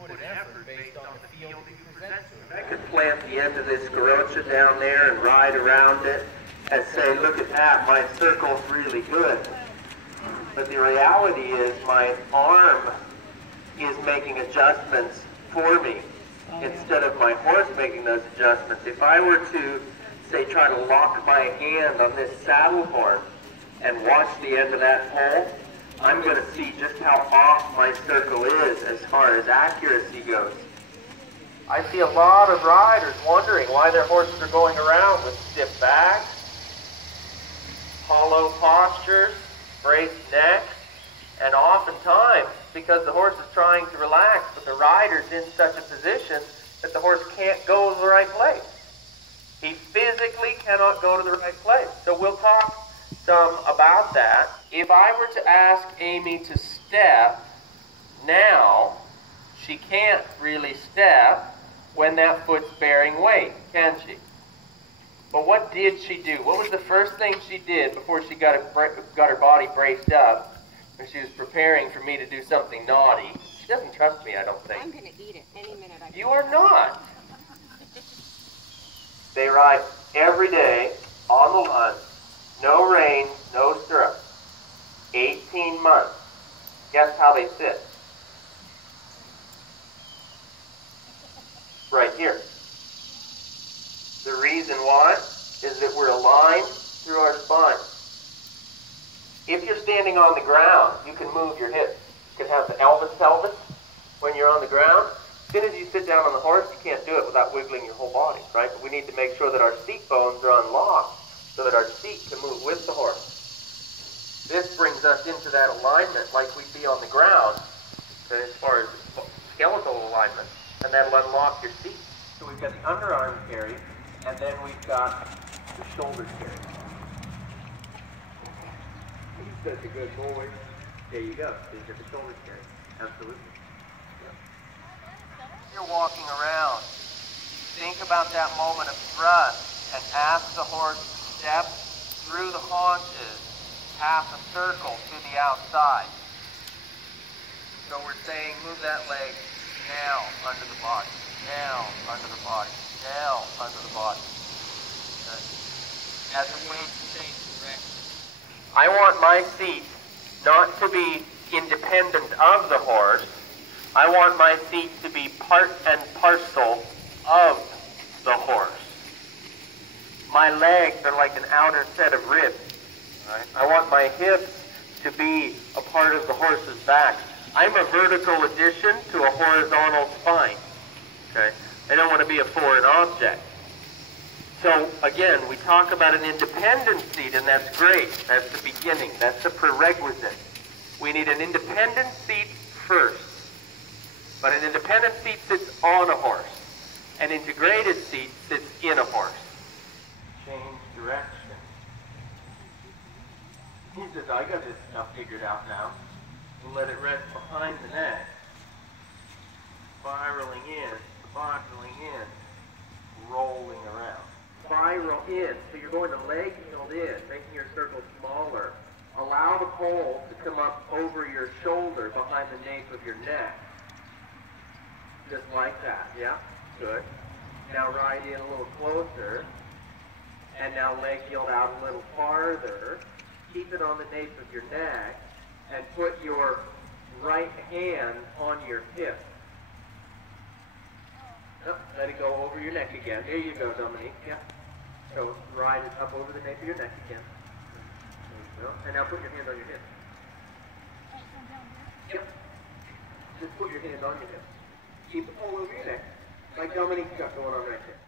put an effort based on the field that you present to it. I could plant the end of this garrocha down there and ride around it and say, look at that, my circle's really good. But the reality is my arm is making adjustments for me instead of my horse making those adjustments. If I were to, say, try to lock my hand on this saddle horn and watch the end of that pole, I'm going to see just how off my circle is as far as accuracy goes. I see a lot of riders wondering why their horses are going around with stiff backs, hollow postures, braced necks, and oftentimes because the horse is trying to relax, but the rider's in such a position that the horse can't go to the right place. He physically cannot go to the right place. So we'll talk some about that. If I were to ask Amy to step now, she can't really step when that foot's bearing weight, can she? But what did she do? What was the first thing she did before she got her body braced up when she was preparing for me to do something naughty? She doesn't trust me, I don't think. I'm going to eat it any minute. You are not. They ride every day on the lawn, no rein, no stirrup. 18 months. Guess how they sit? Right here. The reason why is that we're aligned through our spine. If you're standing on the ground, you can move your hips. You can have the Elvis pelvis when you're on the ground. As soon as you sit down on the horse, you can't do it without wiggling your whole body, right? But we need to make sure that our seat bones are unlocked so that our seat can move with the horse. This brings us into that alignment like we see on the ground, okay, as far as skeletal alignment, and that'll unlock your seat. So we've got the underarm carry, and then we've got the shoulder carry. He's such a good boy. There you go. These are the shoulder carry. Absolutely. You're walking around, think about that moment of thrust and ask the horse to step through the haunches, half a circle to the outside. So we're saying move that leg now under the body, now under the body, now under the body. Okay. As a way to change direction. I want my seat not to be independent of the horse. I want my seat to be part and parcel of the horse. My legs are like an outer set of ribs. Right? I want my hips to be a part of the horse's back. I'm a vertical addition to a horizontal spine. Okay? I don't want to be a foreign object. So again, we talk about an independent seat, and that's great. That's the beginning. That's the prerequisite. We need an independent seat first. But an independent seat sits on a horse. An integrated seat sits in a horse. Change direction. He says, I got this stuff figured out now. We'll let it rest behind the neck. Spiraling in, rolling around. Spiral in, so you're going to leg heeled in, making your circle smaller. Allow the pole to come up over your shoulder behind the nape of your neck. Just like that, yeah? Good. Now ride in a little closer, and now leg heeled out a little farther. Keep it on the nape of your neck, and put your right hand on your hip. Oh, let it go over your neck again. There you go, Dominique. Yeah. So ride it up over the nape of your neck again. There you go. And now put your hand on your hip. Yep. Just put your hand on your hip. Keep the pole over your neck, like Dominique's got going on right there.